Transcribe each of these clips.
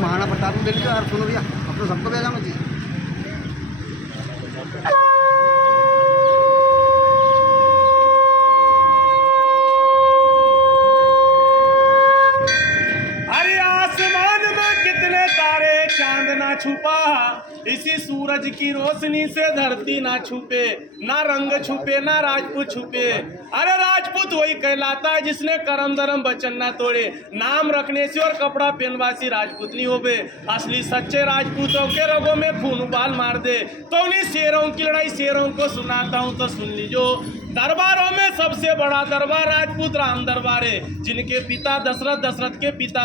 महाराणा प्रताप को ले लीजिए यार, सुनो भैया, अब तो सबको भेजा मुझे। अरे आसमान में कितने तारे, चांद ना छुपा, इसी सूरज की रोशनी से धरती ना छुपे, ना रंग छुपे ना राजपूत छुपे। अरे राजपूत वही कहलाता है जिसने करम धर्म वचन ना तोड़े, नाम रखने से और कपड़ा पहनवा से राजपूत नहीं होबे। असली सच्चे राजपूतों के रगों में खून उबाल मार दे। तो उन्हीं शेरों की लड़ाई शेरों को सुनाता हूँ, तो सुन लीजो। दरबारों में सबसे बड़ा दरबार राजपूत राम दरबार है, जिनके पिता दशरथ, दशरथ के पिता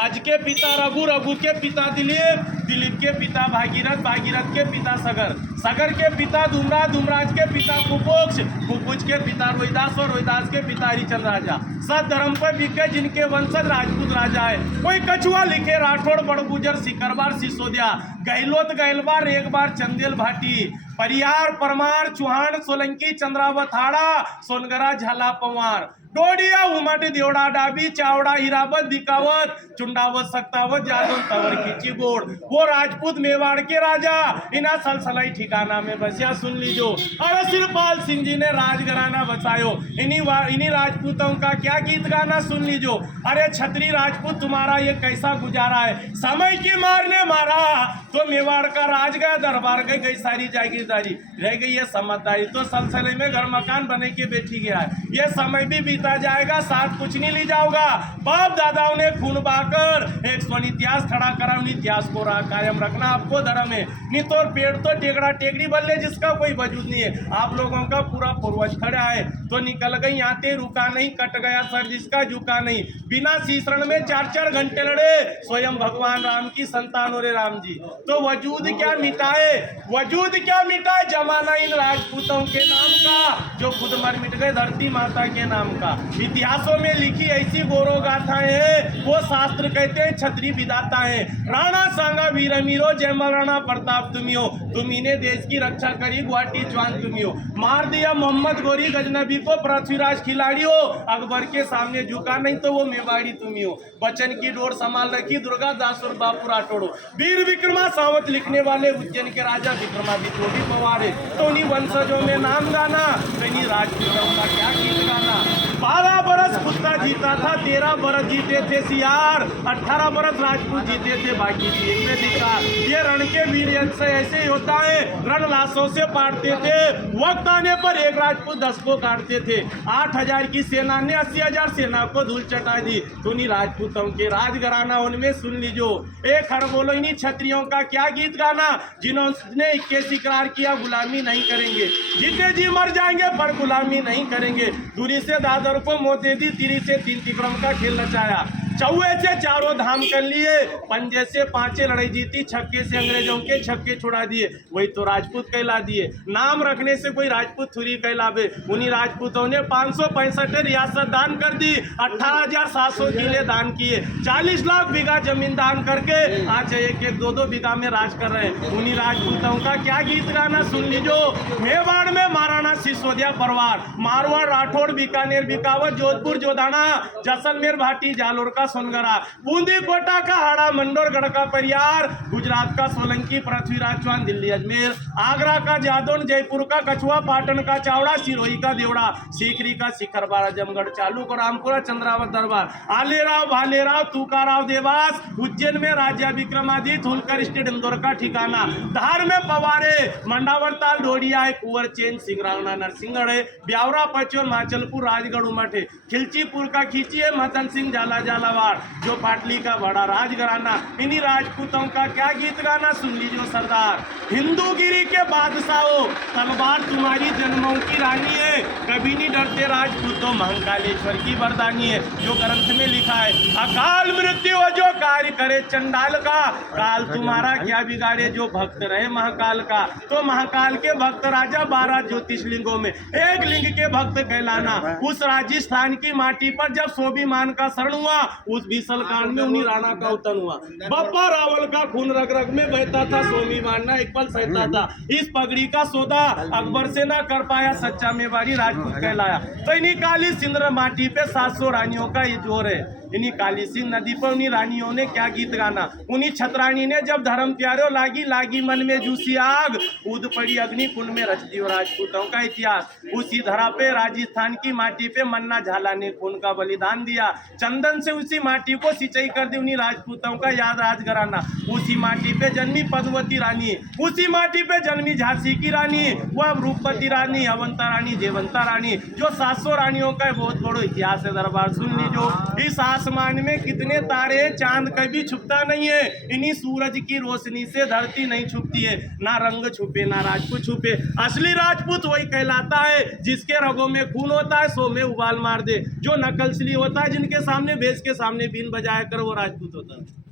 अज के पिता रघु, रघु के पिता दिलीप, दिलीप के पिता भागीरथ, भागीरथ के पिता सगर, सगर के पिता धूमराज, धूमराज के पिता कुपोक्ष, कुपोक्ष के पिता रोहिदास और रोहिदास के पिता हरिचंद्र राजा। सत धर्म पर बिके जिनके वंशज राजपूत राजा है। कोई कछुआ लिखे राठौड़, बड़गुजर, सिकरबार, सिसोदिया, गहलोत, गहलबार, एक बार चंदेल भाटी, परियार, परमार, चौहान, सोलंकी, चंद्रावत, हाड़ा, सोनगरा, झाला, पवार, डोडिया, उमट, देवड़ा, डाबी, चावड़ा, हिरावत, बिकावत, चुंडावत, सक्तावत, जादव, तवर, खींची, गोड़। वो राजपूत मेवाड़ के राजा इना सलसलाई ठिकाना में बसिया, सुन लीजो। अरे सिरपाल सिंह जी ने राजघराना बसायो, इन्हीं राजपूतों का क्या गीत गाना, सुन लीजो। अरे छत्री राजपूत तुम्हारा ये कैसा गुजारा है, समय की मार ने मारा तो मेवाड़ का राज गया, दरबार गई सारी जागीरदारी, रह गई है समझदारी, तो सलसले में घर मकान बने के बैठी गया है। ये समय भी बीता जाएगा, साथ कुछ नहीं ली जाओगा। बाप दादाओं ने खून बहाकर एक स्वर्ण इतिहास खड़ा करा, उन इतिहास को कायम रखना आपको धर्म है। नहीं तो पेड़ तो टेकड़ा टेकड़ी बल्ले जिसका कोई वजूद नहीं है। आप लोगों का पूरा पूर्वज खड़ा है तो निकल गई आते, रुका नहीं, कट गया सर जिसका झुका नहीं। बिना सीसरण में 4-4 घंटे लड़े स्वयं भगवान राम की संतान और राम जी। तो वजूद क्या मिटाए, वजूद क्या मिटाए जमाना इन राजपूतों के नाम का, जो खुद मर मिट गए धरती माता के नाम का। इतिहासों में लिखी ऐसी गौरव गाथाएं हैं, वो शास्त्र कहते हैं छत्री विधाता है। राणा सांगा वीर मीरो, जय महाराणा प्रताप तुमियो, तुम्ही ने देश की रक्षा करी, गुवाहाटी जवान तुमियो। मार दिया मोहम्मद गोरी गजनबी को, पृथ्वीराज खिलाड़ी हो, अकबर के सामने झुका नहीं तो वो मेवाड़ी तुमी हो। बचन की डोर संभाल रखी दुर्गा दास और बापू राठौड़ो। वीर विक्रमा सावत लिखने वाले उज्जैन के राजा विक्रमादित्य वो भी पवार है। तो उन्हीं वंशजों में नाम गाना, कहीं राजपूतों का क्या गीत गाना। 12 बरस कुत्ता जीता था, 13 बरस जीते थे सियार, 18 बरस राजपूत जीते थे, बाकी जीते धिकार। ये रण के वीर से ऐसे ही होता है, रण लाशों से पाटते थे, वक्त आने पर एक राजपूत 10 को काटते थे। 8000 की सेना ने 80,000 सेना को धूल चटा दी। तो उन्हीं राजपूतों के राजघराना उनमें सुन लीजो। एक हर बोलो इन्हीं क्षत्रियों का क्या गीत गाना, जिन्होंने 21 इकरार किया गुलामी नहीं करेंगे, जीते जी मर जाएंगे पर गुलामी नहीं करेंगे। दूरी से दादर को मौत दे दी, तिरी से 3 तिक्रम का खेल नचाया, चौवे से 4 धाम कर लिए, पंजे से 5 लड़ाई जीती, छक्के से अंग्रेजों के छक्के छुड़ा दिए, वही तो राजपूत कहला दिए। नाम रखने से कोई राजपूत थोड़ी कहलावे। उन्हीं राजपूतों ने 565 रियासत दान कर दी, 18,700 किले दान किए, 40 लाख बीघा जमीन दान करके आज 1-1, 2-2 बीघा में राज कर रहे हैं। उन्हीं राजपूतों का क्या गीत गाना, सुन लीजो। मेवाड़ में महाराणा सिसोदिया परिवार, मारवाड़, राठौड़, बीकानेर, बिकावत, जोधपुर, जोधाना, जैसलमेर, भाटी, जालोर का सोनगरा, बूंदी, कोटा का हाड़ा, मंडोरगढ़ का परियार, गुजरात का सोलंकी, पृथ्वीराज चौहान, दिल्ली अजमेर, आगरा का जादौन, जयपुर का कछुआ, पाटन का चावड़ा, सिरोही का देवड़ा, सीकरी का शिखरबार, आजमगढ़, चालुक और रामपुरा, चंद्रावत दरबार, आलेराव, भालेराव, तुकाराव, देवास, उज्जैन में राजा विक्रमादित्य, होलकर स्टेट, इंदौर का ठिकाना, धार में पवारे, मंडावरताल, डोडिया है, कुंवर चेन, सिंगरावना, नरसिंहगढ़ है, ब्यावरा, पचोर, माचलपुर, राजगढ़, उमठ है, खिलचीपुर का खींची है, महतन सिंह, झाला झालावाड़, जो पाटली का बड़ा राजघराना। इन्हीं राजपूतों का क्या गीत गाना, सुन लीजिए सरदार। हिंदूगिरी के बादशाहों, तलवार तुम्हारी जन्मों की रानी है, कभी नहीं डरते राजपूतों, महाकालेश्वर की वरदानी है, जो ग्रंथ में लिखा है। अकाल मृत्यु जो कार्य करे चंडाल का, काल तुम्हारा क्या बिगाड़े जो भक्त रहे महाकाल का। तो महाकाल के भक्त राजा 12 ज्योतिषलिंगों में एक लिंग के भक्त कहलाना। उस राजस्थान की माटी पर जब स्वाभिमान का शरण हुआ, उस बीसल कांड में उन्हीं राणा का अवतरण हुआ। बप्पा रावल का खून रग रग में बहता था, सोमी मानना एक पल सहता था। इस पगड़ी का सौदा अकबर से ना कर पाया, सच्चा मेवाड़ी राजपूत कहलाया। तो इन्हीं काली सिंदूर माटी पे 700 रानियों का ये जोर है। इन्हीं काली सिंध नदी पर उन्हीं रानियों ने क्या गीत गाना। उन्हीं छतरानी ने जब धर्म प्यारो लागी लागी मन में जूसी आग, कूद पड़ी अग्नि कुंड में रच दी राजपूतों का इतिहास। उसी धरा पे राजस्थान की माटी पे मन्ना झाला ने खून का बलिदान दिया। चंदन से उसी माटी को सिंचाई कर दी उन्हीं राजपूतों का याद राजघराना। उसी माटी पे जन्मी पद्मवती रानी, उसी माटी पे जन्मी झांसी की रानी, वह रूपवती रानी, अवंता रानी, जयवंता रानी, जो 700 रानियों का बहुत बड़ा इतिहास है। दरबार सुन लीजो। इस आसमान में कितने तारे, चांद कभी छुपता नहीं है। इन्हीं सूरज की रोशनी से धरती नहीं छुपती है। ना रंग छुपे ना राजपूत छुपे, असली राजपूत वही कहलाता है जिसके रगों में खून होता है, सो में उबाल मार दे। जो नकलसली होता है, जिनके सामने भेष के सामने बीन बजाया कर, वो राजपूत होता है।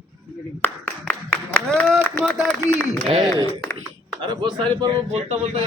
भारत माता की अरे बहुत सारी पर वो बोलता बोलता